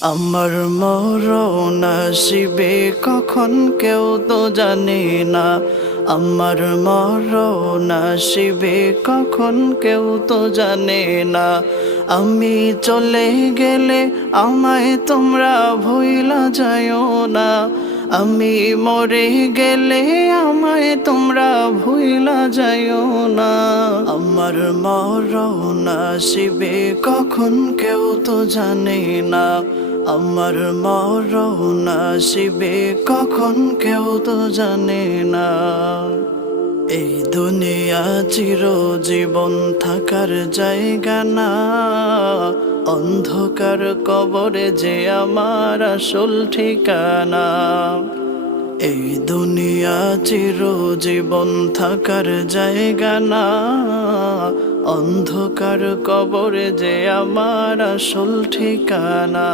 আমার মরণ আসিবে কখন কেউ তো জানে না। আমার মরণ আসিবে কখন কেউ তো জানে না। আমি চলে গেলে আমায় তোমরা ভুইলা যাইও না। আমি মরে গেলে আমায় তোমরা ভুইলা যাইও না। আমার মরণ আসিবে কখন কেউ তো জানে না। আমার মরণ আসিবে কখন কেউ তো জানে না। এই দুনিয়া চিরজীবন থাকার জায়গা না। অন্ধকার কবরে যে আমার আসল ঠিকানা। এই দুনিয়া চিরজীবন থাকার জায়গা না। অন্ধকার কবরে যে আমার আসল ঠিকানা।